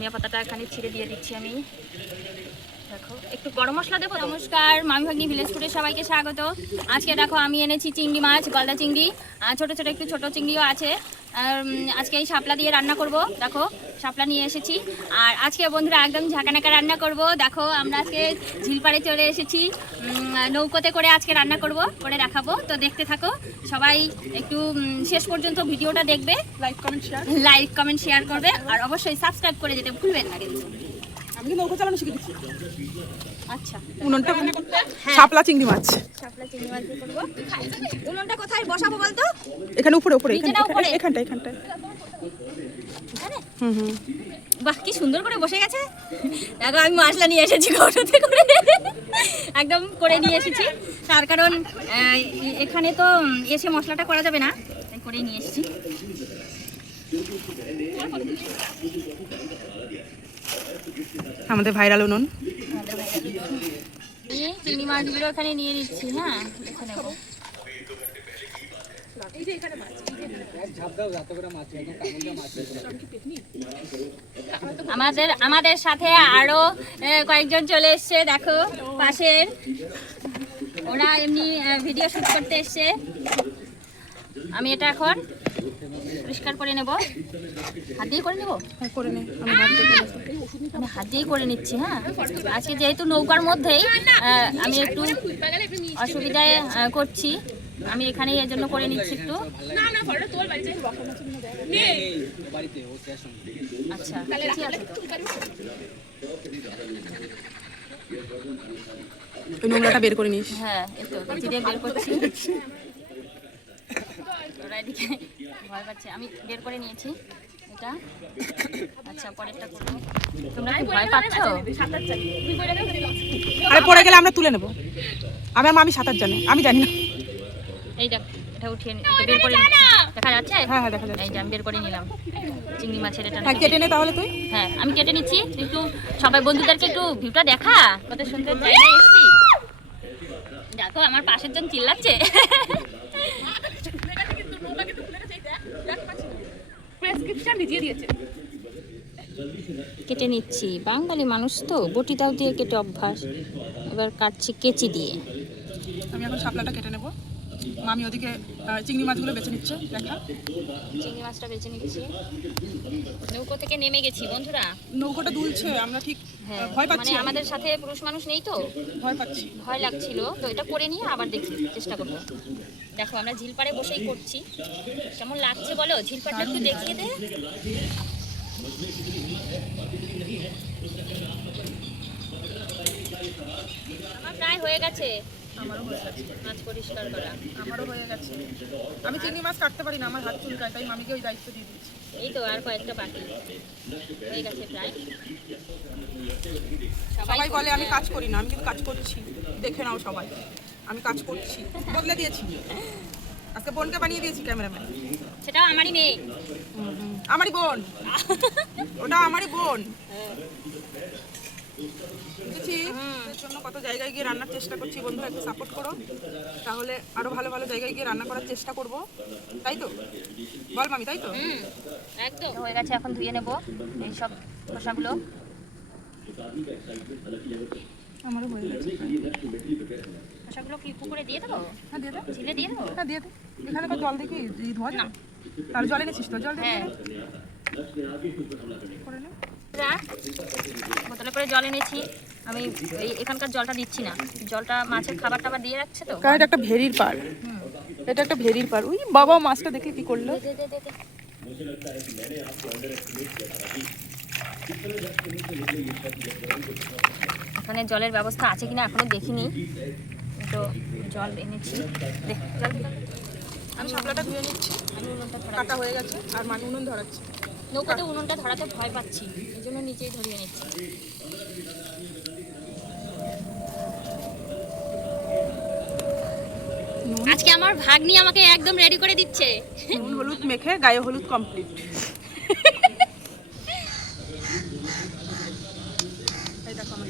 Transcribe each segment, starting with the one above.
ধনিয়া পাতাটা এখানে ছিঁড়ে দিয়ে দিচ্ছি আমি। দেখো একটু গরম মশলা দেবো নমস্কার মামি ভাগ্নি ভিলেজ ফুডে সবাইকে স্বাগত। আজকে দেখো আমি এনেছি চিংড়ি মাছ গলদা চিংড়ি আর ছোট ছোট একটু ছোট চিংড়িও আছে। আর, আজকে এই শাপলা দিয়ে রান্না করব দেখো শাপলা নিয়ে এসেছি। আর আজকে বন্ধুরা একদম ঝাঁকানাকা রান্না করব। দেখো আমরা আজকে ঝিলপাড়ে চলে এসেছি। নৌকোতে করে আজকে রান্না করব করে দেখাবো। তো দেখতে থাকো সবাই একটু শেষ পর্যন্ত ভিডিওটা দেখবে। Like comment share like comment share করবে। আর অবশ্যই সাবস্ক্রাইব করে যেতে ভুলবেন না কিন্তু। আমি কিন্তু নৌকো চালানো শিখে দিচ্ছি। আচ্ছা। উনুনটা শাপলা চিংড়ি মাছ। শাপলা চিংড়ি মাছ দিয়ে করব। উনুনটা কোথায় বসাবো বলতো? এখানে উপরে উপরে নিচে এখানটা? এখানটা হুম হুম। বাহ কি সুন্দর করে বসে গেছে। দেখো আমি মশলা নিয়ে এসেছি কৌটোতে করে। একদম করে নিয়ে এসেছি। তার কারণ এখানে তো এসে মশলাটা করা যাবে না। তাই করে নিয়ে এসেছি। আমাদের ভাইরাল উনুন। চিংড়ি মাছগুলো এখানে নিয়ে নিচ্ছি হ্যাঁ? আমাদের আমাদের সাথে আরও কয়েকজন চলে এসছে দেখো পাশের। ওরা এমনি ভিডিও শুট করতে এসছে। আমি এটা এখন পরিষ্কার করে নেব। হাত দিয়ে করে নেব? হ্যাঁ, করে নে। আমি হাত দিয়েই করে নিচ্ছি হ্যাঁ? আজকে যেহেতু নৌকার মধ্যেই আমি একটু অসুবিধায় করছি। আমি এখানেই এর জন্য করে নিচ্ছি একটু। আচ্ছা ওই নোংরাটা বের করে নিস। হ্যাঁ দিয়ে বের করছি। ওরা এদিকে ভয় পাচ্ছে আমি বের করে নিয়েছি। এটা আচ্ছা পরেরটা করব তোমরা কি ভয় পাচ্ছ? আরে পড়ে গেলে আমরা তুলে নেব। আমার মামি সাঁতার জানে আমি জানি না। এই দেখ এটা উঠিয়ে এটা বের করে দেখা যাচ্ছে? হ্যাঁ হ্যাঁ দেখা যাচ্ছে। এই যে আমি বের করে নিলাম। চিংড়ি মাছের এটা হ্যাঁ কেটে নে তাহলে তুই। হ্যাঁ আমি কেটে নিচ্ছি। একটু সবাই বন্ধুদেরকে একটু ভিউটা দেখা। কত সুন্দর জায়গায় এসছি। দেখো আমার পাশের জন চিল্লাচ্ছে। কেটে নিচ্ছি। বাঙালি মানুষ তো বটি দাও দিয়ে কেটে অভ্যাস। এবার কাটছি কেচি দিয়ে। আমি এখন শাপলাটা কেটে নেব। মামি ওদিকে চিংড়ি মাছগুলো বেছে নিচ্ছে। দেখা। চিংড়ি মাছটা বেছে নিচ্ছি। নৌকো থেকে নেমে গেছি বন্ধুরা। নৌকোটা দুলছে আমরা ঠিক হ্যাঁ ভয় মানে পাচ্ছি। আমাদের সাথে পুরুষ মানুষ নেই তো? ভয় পাচ্ছি। ভয় লাগছিল। তো এটা করে নিয়ে আবার দেখি চেষ্টা করব। দেখো আমরা ঝিলপাড়ে বসেই করছি। কেমন লাগছে বলো? ঝিলপাড়টা একটু দেখিয়ে দে। আমার প্রায় হয়ে গেছে। আমারও হয়ে গেছে। মাছ পরিষ্কার করা। আমারও হয়ে গেছে। আমি চিংড়ি মাছ কাটতে পারি না আমার হাত চুলকায় তাই মামিকে ওই দায়িত্ব দিয়ে দিচ্ছি। এই তো আর কয়েকটা বাকি। হয়ে গেছে প্রায়। সবাই বলে আমি কাজ করি না আমি কিন্তু কাজ করছি। দেখে নাও সবাই। আমি কাজ করছি। বদলে দিয়েছি। আজকে বোনকে বানিয়ে দিয়েছি ক্যামেরাম্যান। সেটাও আমারই মেয়ে। আমারই বোন। ওটা আমারই বোন। বুঝেছি? এর জন্য কত জায়গায় গিয়ে রান্নার চেষ্টা করছি বন্ধু একটু সাপোর্ট করো। তাহলে আরও ভালো ভালো জায়গায় গিয়ে রান্না করার চেষ্টা করব। তাই তো? বল মামি তাই তো? হুম একদম। হয়ে গেছে এখন ধুয়ে নেব এই সব খোসাগুলো আমারও হয়ে গেছে। খোসাগুলো কি পুকুরে দিয়ে দেবো? হ্যাঁ দিয়ে দে ঝিলে দিয়ে দেবো? হ্যাঁ দিয়ে দে। এখানে তো জল দেখি এই ধোয়া না। তার জল এনেছিস তো? জল দিয়ে হ্যাঁ। করে নে বোতলে করে জল এনেছি। আমি এই এখানকার জলটা দিচ্ছি না। জলটা মাছের খাবার টাবার দিয়ে রাখছে তো। কারণ এটা একটা ভেরির পার এটা একটা ভেরির পার উই বাবা মাছটা দেখে কি করল? দে, দে, দে, দে। এখানে জলের ব্যবস্থা আছে কিনা এখনও দেখিনি। তো জল এনেছি। আমি শাপলাটা ধুয়ে নিচ্ছি। আমি উনুনটা কাটা হয়ে গেছে আর মানে উনুন ধরাচ্ছি। নৌকাতে উনুনটা ধরাতে ভয় পাচ্ছি এই জন্য নিচেই ধরিয়ে নিচ্ছি। আজকে আমার ভাগ্নি আমাকে একদম রেডি করে দিচ্ছে। হলুদ মেখে গায়ে হলুদ কমপ্লিট এই দেখো আমাদের চা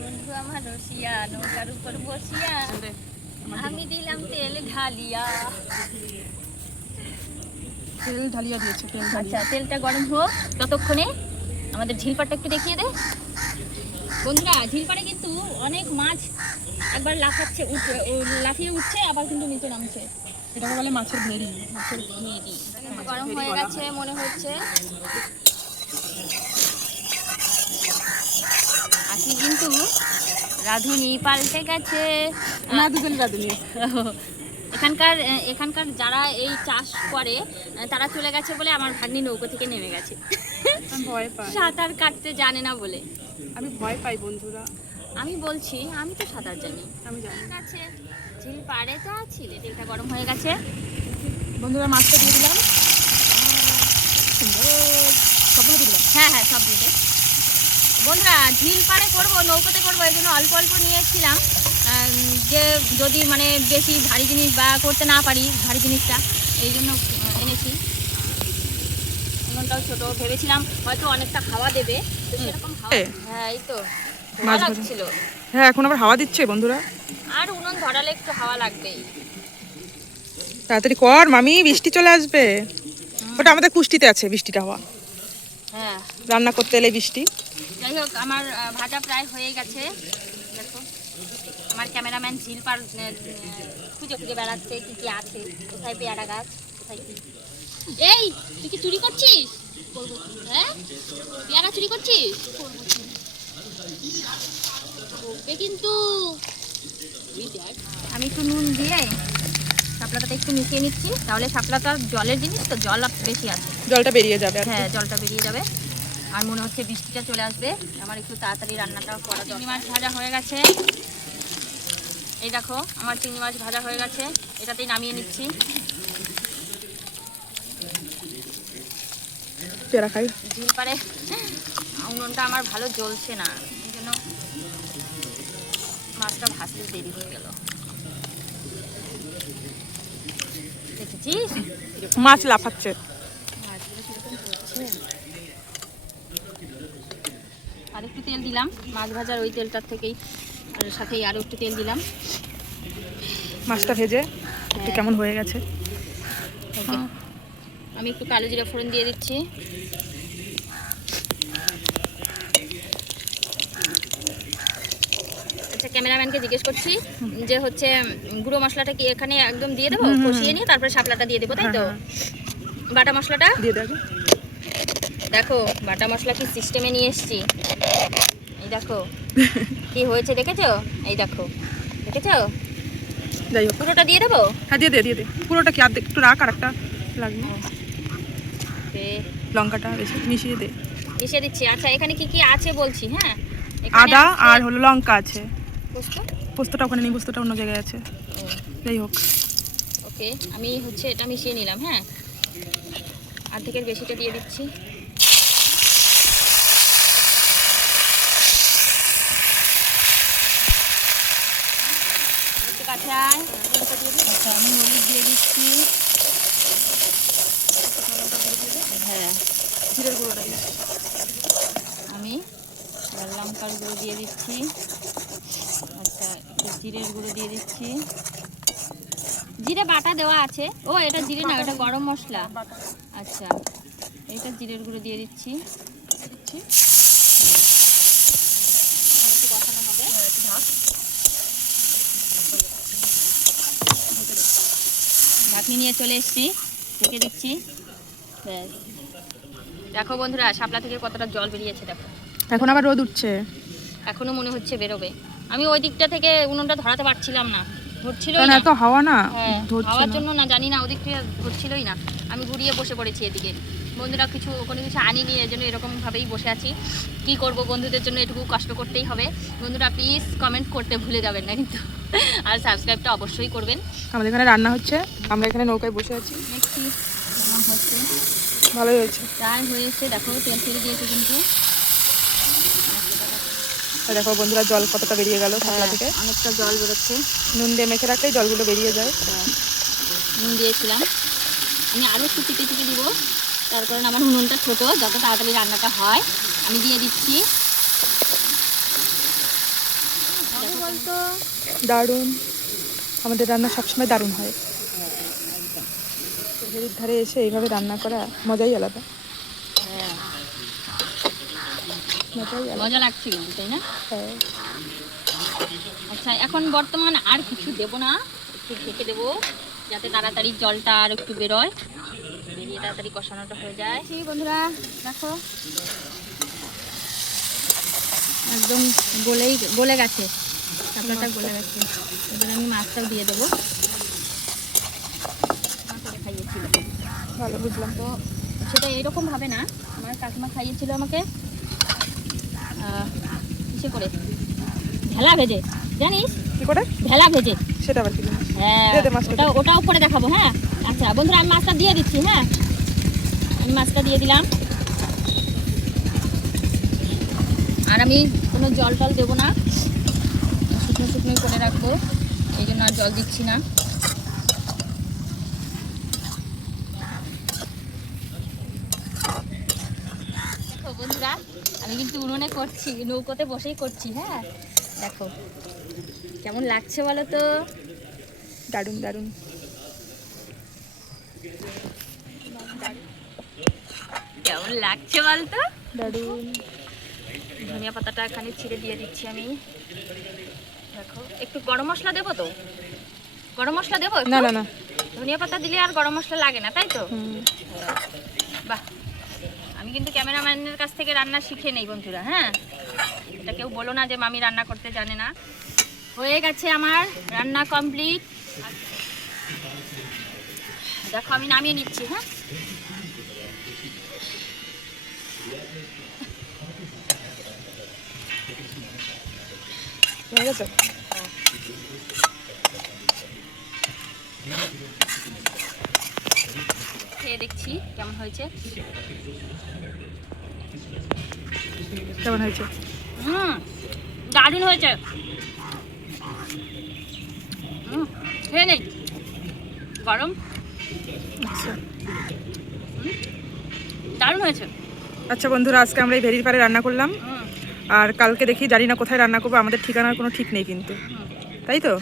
বন্ধু আমার রসিয়া নৌকার উপর বসিয়া আমি দিলাম তেল ঢালিয়া। তেল ঢালিয়ে দিয়েছে তেল আচ্ছা তেলটা গরম হোক ততক্ষণে আমাদের ঝিলপাটটা একটু দেখিয়ে দে। বন্ধুরা ঝিলপাড়ে কিন্তু অনেক মাছ একবার লাফাচ্ছে উঠে ও লাফিয়ে উঠছে আবার কিন্তু নিচে নামছে। এটাকে বলে মাছের ভেড়ি। মাছের ভেড়ি। গরম হয়ে গেছে মনে হচ্ছে। আজকে কিন্তু রাধুনি পাল্টে গেছে। না দুজন এখানকার এখানকার যারা এই চাষ করে তারা চলে গেছে বলে আমার ভাগ্নি নৌকো থেকে নেমে গেছে। ভয় পাই। সাঁতার কাটতে জানে না বলে। আমি ভয় পাই বন্ধুরা। আমি বলছি আমি তো সাঁতার জানি। আমি জানি। আছে ঝিল পাড়ে তো ছিলে তেলটা গরম হয়ে গেছে। বন্ধুরা মাছটা দিয়ে দিলাম। সুন্দর। সবগুলো দিয়ে দিলাম হ্যাঁ হ্যাঁ সব দিতে বন্ধুরা ঝিল পাড়ে করব নৌকোতে করব এই জন্য অল্প অল্প নিয়ে এসেছিলাম যে যদি মানে বেশি ভারী জিনিস বা করতে না পারি ভারী জিনিসটা এই জন্য এনেছি। উনুনটাও ছোটো ভেবেছিলাম হয়তো অনেকটা হাওয়া দেবে তো সেরকম হ্যাঁ এই তো। লাগছিল। হ্যাঁ এখন আবার হাওয়া দিচ্ছে বন্ধুরা। আর উনুন ধরালে একটু হাওয়া লাগবেই। তাড়াতাড়ি কর মামি বৃষ্টি চলে আসবে। ওটা আমাদের কুষ্টিতে আছে বৃষ্টিটা হওয়া। হ্যাঁ। রান্না করতে এলে বৃষ্টি? যাই হোক আমার ভাজা প্রায় হয়ে গেছে। দেখো আমার ক্যামেরাম্যান ঝিল পার খুঁজে খুঁজে বেড়াচ্ছে কি কি আছে কোথায় পেয়ারা গাছ কোথায় কি। এই তুই কি চুরি করছিস? হ্যাঁ? পেয়ারা চুরি করছিস? কিন্তু। আমি একটু নুন দিয়ে শাপলাটাতে একটু মিশিয়ে নিচ্ছি। তাহলে শাপলাটা জলের জিনিস তো জল বেশি আছে। জলটা বেরিয়ে যাবে হ্যাঁ জলটা বেরিয়ে যাবে। আর মনে হচ্ছে বৃষ্টিটা চলে আসবে। আমার একটু তাড়াতাড়ি রান্নাটা করা চিংড়ি মাছ ভাজা হয়ে গেছে। এই দেখো আমার চিংড়ি মাছ ভাজা হয়ে গেছে। এটাতেই নামিয়ে নিচ্ছি। খাই। ঝিল পারে উনুনটা আমার ভালো জ্বলছে না। এই জন্য মাছটা ভাজতে দেরি হয়ে গেল। দেখেছিস মাছ লাফাচ্ছে। আর একটু তেল দিলাম মাছ ভাজার ওই তেলটার থেকেই। আর সাথেই আরও একটু তেল দিলাম। মাছটা ভেজে একটু কেমন হয়ে গেছে? এই আমি একটু কালো জিরা ফোড়ন দিয়ে দিচ্ছি। ক্যামেরাম্যানকে জিজ্ঞেস করছি যে হচ্ছে গুঁড়ো মশলাটা কি এখানে একদম দিয়ে দেবো? কষিয়ে নিয়ে তারপরে শাপলাটা দিয়ে দেবো তাই তো? হ্যাঁ, বাটা মশলাটা? দিয়ে দেবো দেখো বাটা মশলা কি সিস্টেমে নিয়ে এসছি। এই দেখো কি হয়েছে দেখেছ? এই দেখো দেখেছ? যাই হোক। পুরোটা দিয়ে দেবো? হ্যাঁ দিয়ে দে দিয়ে দে। পুরোটা কি আর্ধেক একটু রাখ আর একটা লাগবে ওকে, লঙ্কাটা বেশি মিশিয়ে দে। মিশিয়ে দিচ্ছি। আচ্ছা এখানে কি কি আছে বলছি হ্যাঁ? আদা আর হলো লঙ্কা আছে। পোস্ত? পোস্তটা ওখানে নেই পোস্তটা অন্য জায়গায় আছে। যাই হোক। ওকে আমি হচ্ছে এটা মিশিয়ে নিলাম হ্যাঁ? অর্ধেকের বেশিটা দিয়ে দিচ্ছি। আচ্ছা আমি হলুদ দিয়ে দিচ্ছি। হ্যাঁ জিরের গুঁড়োটা দিস আমি লাল লঙ্কার গুঁড়ো দিয়ে দিচ্ছি। জিরের গুঁড়ো দিয়ে দিচ্ছি। জিরে বাটা দেওয়া আছে। ও এটা জিরে না এটা গরম মশলা। আচ্ছা এটা জিরের গুঁড়ো দিয়ে দিচ্ছি। ঢাকনি নিয়ে চলে এসেছি ঢেকে দিচ্ছি। ব্যাস। দেখো বন্ধুরা শাপলা থেকে কতটা জল বেরিয়েছে দেখো। এখন আবার রোদ উঠছে। এখনও মনে হচ্ছে বেরোবে। আমি ওই দিকটা থেকে উনুনটা ধরাতে পারছিলাম না। ধরছিলই না। এত হাওয়া না? হ্যাঁ হাওয়ার জন্য না জানি না ওদিক থেকে ধরছিলই না। আমি ঘুরিয়ে বসে পড়েছি এদিকে। বন্ধুরা কিছু কোনো কিছু আনিনি এর জন্য এরকম ভাবেই বসে আছি। কি করব বন্ধুদের জন্য এটুকু কষ্ট করতেই হবে। বন্ধুরা প্লিজ কমেন্ট করতে ভুলে যাবেন না কিন্তু। আর সাবস্ক্রাইবটা অবশ্যই করবেন। আমাদের এখানে রান্না হচ্ছে। আমরা এখানে নৌকায় বসে আছি। ভালোই হয়েছে। প্রায় হয়েছে দেখো তেল ছেড়ে দিয়েছে কিন্তু। দেখো বন্ধুরা জল কতটা বেরিয়ে গেল থাকলা হ্যাঁ, থেকে। অনেকটা জল বেরোচ্ছে। নুন দিয়ে মেখে রাখলেই জলগুলো বেরিয়ে যায়। হ্যাঁ, নুন দিয়েছিলাম। আমি আরও একটু চিপে চিপে দিব। তার কারণ আমার উনুনটা ছোট যত তাড়াতাড়ি রান্নাটা হয় আমি দিয়ে দিচ্ছি। বলতো? দারুণ। আমাদের রান্না সবসময় দারুণ হয়। ধারে এসে এইভাবে রান্না করা মজাই আলাদা হ্যাঁ মজাই মজা লাগছে তাই না? হ্যাঁ। আচ্ছা এখন বর্তমান আর কিছু দেব না। একটু ঢেকে দেবো যাতে তাড়াতাড়ি জলটা আর একটু বেরোয়। বেরিয়ে তাড়াতাড়ি কষানোটা হয়ে যায়। সেই বন্ধুরা দেখো। একদম গলেই গলে গেছে। চাপড়াটা গলে গেছে। এবার আমি মাছটাও দিয়ে দেবো। খাইয়েছিল। ভালো বুঝলাম। তো সেটা এরকম ভাবে না আমার কাকিমা খাইয়েছিল আমাকে। ইসে করে? ভেলা ভেজে জানিস? কি করে? ভেলা ভেজে। সেটা আবার কি হ্যাঁ ওটা ওটা উপরে দেখাবো হ্যাঁ? আচ্ছা বন্ধুরা আমি মাছটা দিয়ে দিচ্ছি হ্যাঁ? আমি মাছটা দিয়ে দিলাম। আর আমি কোনো জল টল দেবো না। শুকনো শুকনো করে রাখব এই জন্য আর জল দিচ্ছি না দেখো বন্ধুরা উনুনে করছি নৌকোতে বসেই করছি হ্যাঁ? দেখো কেমন লাগছে বলো তো? দারুণ দারুণ। কেমন লাগছে বলতো দারুণ। ধনিয়া পাতাটা এখানে ছিঁড়ে দিয়ে দিচ্ছি আমি। দেখো একটু গরম মশলা দেবো তো? গরম মশলা দেবো না না না। ধনিয়া পাতা দিলে আর গরম মশলা লাগে না তাই তো? বাহ কিন্তু ক্যামেরাম্যানের কাছ থেকে রান্না শিখে নেই বন্ধুরা হ্যাঁ? এটা কেউ বলো না যে মামি রান্না করতে জানে না। হয়ে গেছে আমার রান্না কমপ্লিট। দেখো আমি নামিয়ে নিচ্ছি হ্যাঁ? হয়ে গেছে? খেয়ে দেখছি কেমন হয়েছে? কেমন হয়েছে? হুম দারুণ হয়েছে। হুম খেয়ে নেই গরম? আচ্ছা। দারুণ হয়েছে। আচ্ছা বন্ধুরা আজকে আমরা এই ভেরির পাড়ে রান্না করলাম। আর কালকে দেখি জানি না কোথায় রান্না করব আমাদের ঠিকানার কোনো ঠিক নেই কিন্তু। তাই তো?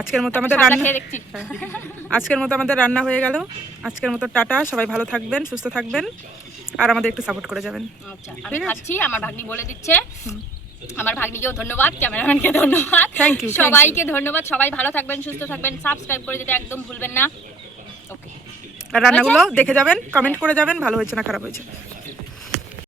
আজকের মতো আমাদের রান্না আজকের মতো আমাদের রান্না হয়ে গেল। আজকের মতো টাটা সবাই ভালো থাকবেন সুস্থ থাকবেন আর আমাদের একটু সাপোর্ট করে যাবেন। আচ্ছা আমি। খাচ্ছি আমার ভাগ্নি বলে দিচ্ছে। আমার ভাগ্নিকেও ধন্যবাদ ক্যামেরাম্যানকে ধন্যবাদ। থ্যাংক ইউ সবাইকে ধন্যবাদ সবাই ভালো থাকবেন সুস্থ থাকবেন সাবস্ক্রাইব করে দিতে একদম ভুলবেন না। ওকে আর রান্নাগুলো দেখে যাবেন কমেন্ট করে যাবেন ভালো হয়েছে না খারাপ হয়েছে?